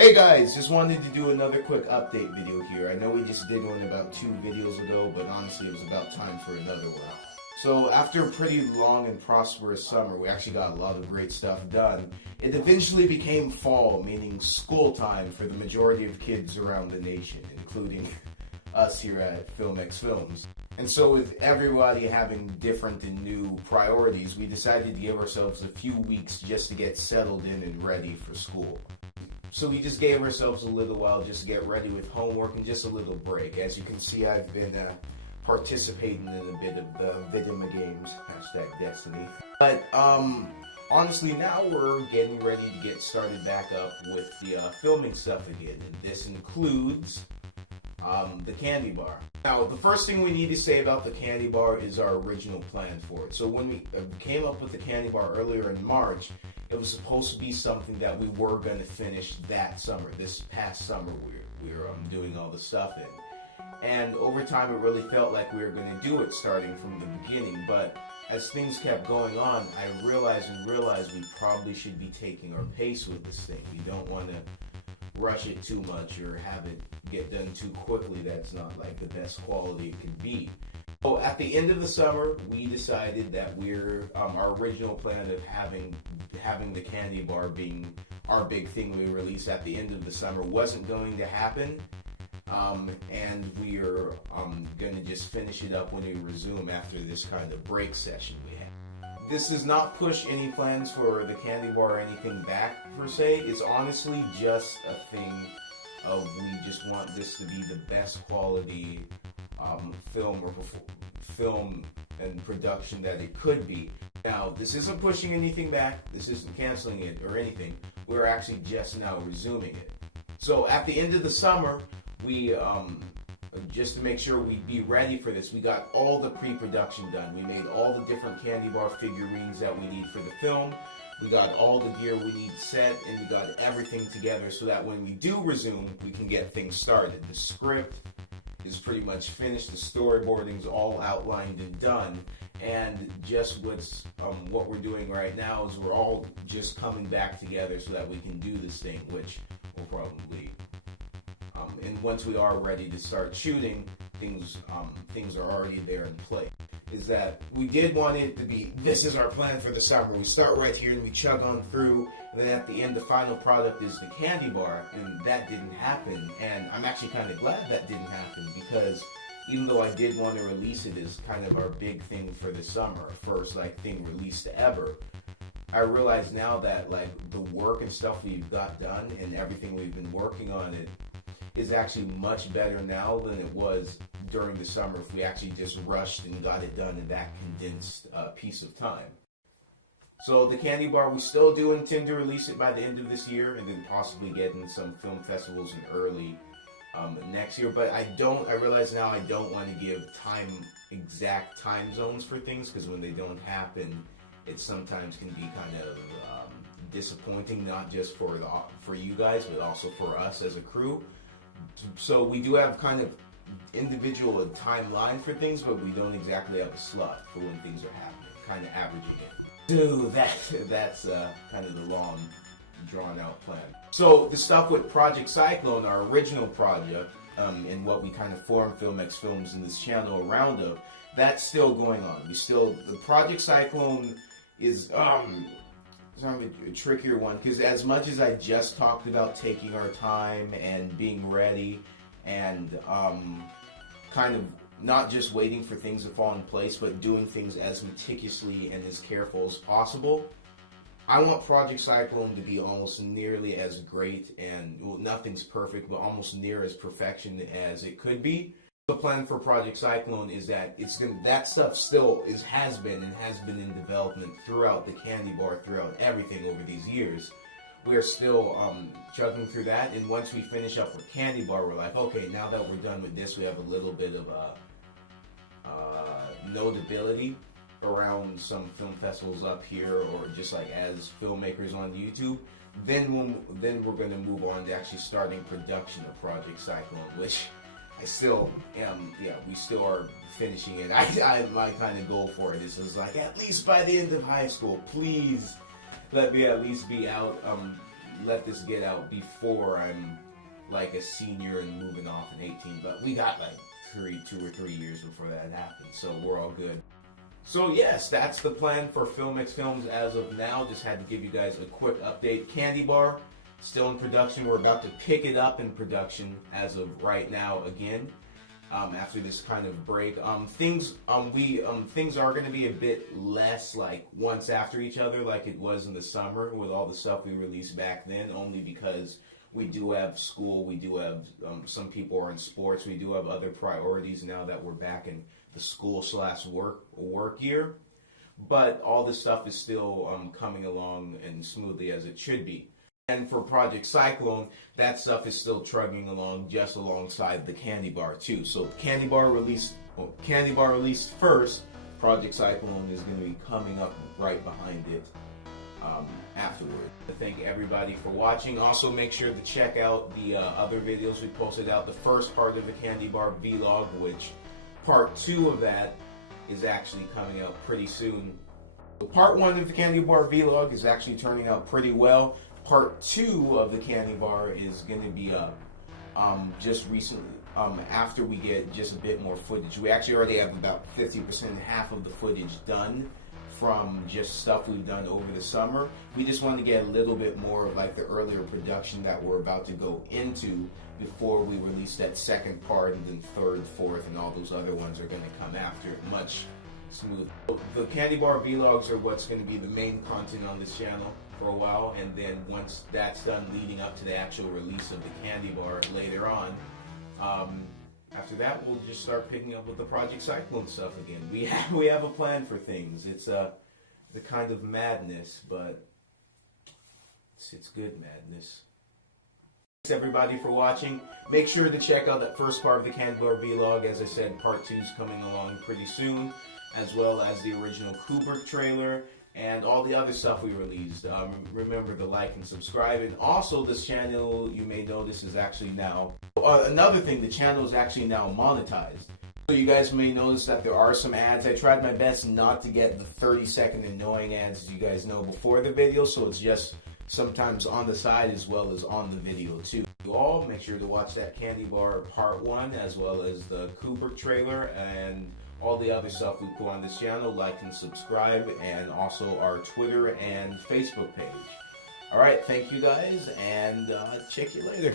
Hey guys, just wanted to do another quick update video here. I know we just did one about 2 videos ago, but honestly it was about time for another one. So after a pretty long and prosperous summer, we actually got a lot of great stuff done. It eventually became fall, meaning school time for the majority of kids around the nation, including us here at FilmxFilms. And so with everybody having different and new priorities, we decided to give ourselves a few weeks just to get settled in and ready for school. So we just gave ourselves a little while just to get ready with homework and just a little break. As you can see, I've been participating in a bit of the video games, #Destiny. But honestly, now we're getting ready to get started back up with the filming stuff again. And this includes the CandyBar. Now, the first thing we need to say about the CandyBar is our original plan for it. So when we came up with the CandyBar earlier in March, it was supposed to be something that we were going to finish that summer. This past summer, we were doing all the stuff in. And over time, it really felt like we were going to do it starting from the beginning. But as things kept going on, I realized we probably should be taking our pace with this thing. We don't want to rush it too much or have it get done too quickly. That's not like the best quality it can be. So at the end of the summer, we decided that our original plan of having the CandyBar being our big thing we released at the end of the summer wasn't going to happen. And we are going to just finish it up when we resume after this kind of break session we had. This does not push any plans for the CandyBar or anything back per se. It's honestly just a thing of we just want this to be the best quality film and production that it could be. Now, this isn't pushing anything back. This isn't canceling it or anything. We're actually just now resuming it. So at the end of the summer, we just to make sure we'd be ready for this, we got all the pre-production done. We made all the different CandyBar figurines that we need for the film. We got all the gear we need set, and we got everything together so that when we do resume, we can get things started. The script is pretty much finished. The storyboarding's all outlined and done. And just what we're doing right now is we're all just coming back together so that we can do this thing, which will probably... and once we are ready to start shooting, things are already there in play. Is that we did want it to be, this is our plan for the summer. We start right here and we chug on through, and then at the end the final product is the CandyBar, and that didn't happen. And I'm actually kind of glad that didn't happen, because even though I did want to release it as kind of our big thing for the summer, first thing released ever, I realize now that the work and stuff we've got done and everything we've been working on it is actually much better now than it was during the summer if we actually just rushed and got it done in that condensed piece of time. So the CandyBar, we still do intend to release it by the end of this year and then possibly get in some film festivals in early next year. But I realize now I don't want to give exact time zones for things, because when they don't happen, it sometimes can be kind of disappointing, not just for you guys, but also for us as a crew. So we do have kind of individual timeline for things, but we don't exactly have a slot for when things are happening, kind of averaging it. So that's kind of the long, drawn-out plan. So the stuff with Project Cyclone, our original project, and what we kind of formed FilmxFilms in this channel around of, that's still going on. The Project Cyclone is it's kind of a trickier one, because as much as I just talked about taking our time and being ready and kind of not just waiting for things to fall in place, but doing things as meticulously and as careful as possible, I want Project Cyclone to be almost nearly as great, and well, nothing's perfect, but almost near as perfection as it could be. The plan for Project Cyclone is that that stuff still has been in development throughout the CandyBar, throughout everything over these years. We are still chugging through that, and once we finish up with CandyBar, we're like, okay, now that we're done with this, we have a little bit of notability around some film festivals up here, or just as filmmakers on YouTube. Then we're going to move on to actually starting production of Project Cyclone, which I still am, we still are finishing it. My kind of goal for it is at least by the end of high school, please let me at least be out let this get out before I'm like a senior and moving off in 18. But we got like 2 or 3 years before that happens, so we're all good. So yes, that's the plan for FilmxFilms as of now. Just had to give you guys a quick update. CandyBar, still in production. We're about to pick it up in production as of right now again. After this kind of break, things are going to be a bit less like once after each other, like it was in the summer with all the stuff we released back then. Only because we do have school, we do have some people are in sports, we do have other priorities now that we're back in the school/work year. But all this stuff is still coming along and smoothly as it should be. And for Project Cyclone, that stuff is still trudging along just alongside the CandyBar too. So CandyBar released first. Project Cyclone is going to be coming up right behind it afterward. I thank everybody for watching. Also, make sure to check out the other videos we posted out. The first part of the CandyBar vlog, which part 2 of that is actually coming out pretty soon. So part 1 of the CandyBar vlog is actually turning out pretty well. Part 2 of the CandyBar is going to be up just recently, after we get just a bit more footage. We actually already have about 50%, half of the footage done from just stuff we've done over the summer. We just want to get a little bit more of like the earlier production that we're about to go into before we release that second part, and then third, fourth, and all those other ones are going to come after much smooth. The CandyBar vlogs are what's going to be the main content on this channel for a while, and then once that's done, leading up to the actual release of the CandyBar later on, after that we'll just start picking up with the Project Cyclone stuff again. We have a plan for things. It's the kind of madness, but it's good madness. Thanks everybody for watching. Make sure to check out that first part of the CandyBar vlog. As I said, part 2 is coming along pretty soon, as well as the original Kubrick trailer and all the other stuff we released. Remember to like and subscribe. And also, this channel, you may notice, is actually now another thing. The channel is actually now monetized. So you guys may notice that there are some ads. I tried my best not to get the 30-second annoying ads, as you guys know, before the video. So it's just sometimes on the side as well as on the video too. You all make sure to watch that CandyBar part 1, as well as the Kubrick trailer and all the other stuff we put on this channel. Like and subscribe, and also our Twitter and Facebook page. Alright, thank you guys, and check you later.